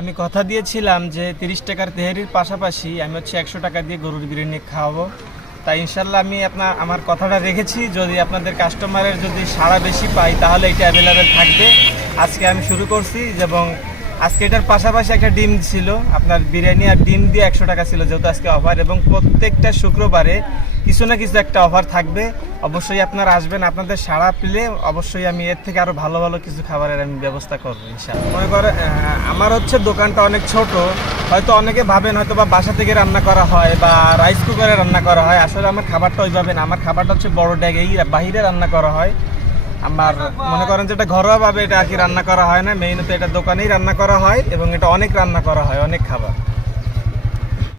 আমি কথা দিয়েছিলাম যে 30 টাকার তেহারির পাশাপাশি আমি 100 টাকা দিয়ে গরুর বিরিয়ানি খাওয়াবো। তাই ইনশাল্লাহ আমি আমার কথাটা রেখেছি। যদি আপনাদের কাস্টমারের যদি সাড়া বেশি পাই তাহলে এটা অ্যাভেলেবেল থাকবে। আজকে আমি শুরু করছি এবং আজকে এটার পাশাপাশি একটা ডিম ছিল, আপনার বিরিয়ানি আর ডিম দিয়ে 100 টাকা ছিল যেহেতু আজকে অফার, এবং প্রত্যেকটা শুক্রবারে কিছু না কিছু একটা অফার থাকবে। অবশ্যই আপনারা আসবেন, আপনাদের সাড়া পেলে অবশ্যই আমি এর থেকে আরও ভালো ভালো কিছু খাবারের আমি ব্যবস্থা করবো ইনশাআল্লাহ। মনে করেন আমার দোকানটা অনেক ছোট, হয়তো অনেকে ভাবেন হয়তো বা বাসা থেকে রান্না করা হয় বা রাইস কুকারে রান্না করা হয়। আসলে আমার খাবারটা ওইভাবে না, আমার খাবারটা হচ্ছে বড় ড্যাগেই বাহিরে রান্না করা হয়। আমার মনে করেন যে এটা ঘরোয়াভাবে এটা আর কি রান্না করা হয় না, মেইনত এটা দোকানেই রান্না করা হয় এবং এটা অনেক রান্না করা হয়, অনেক খাবার।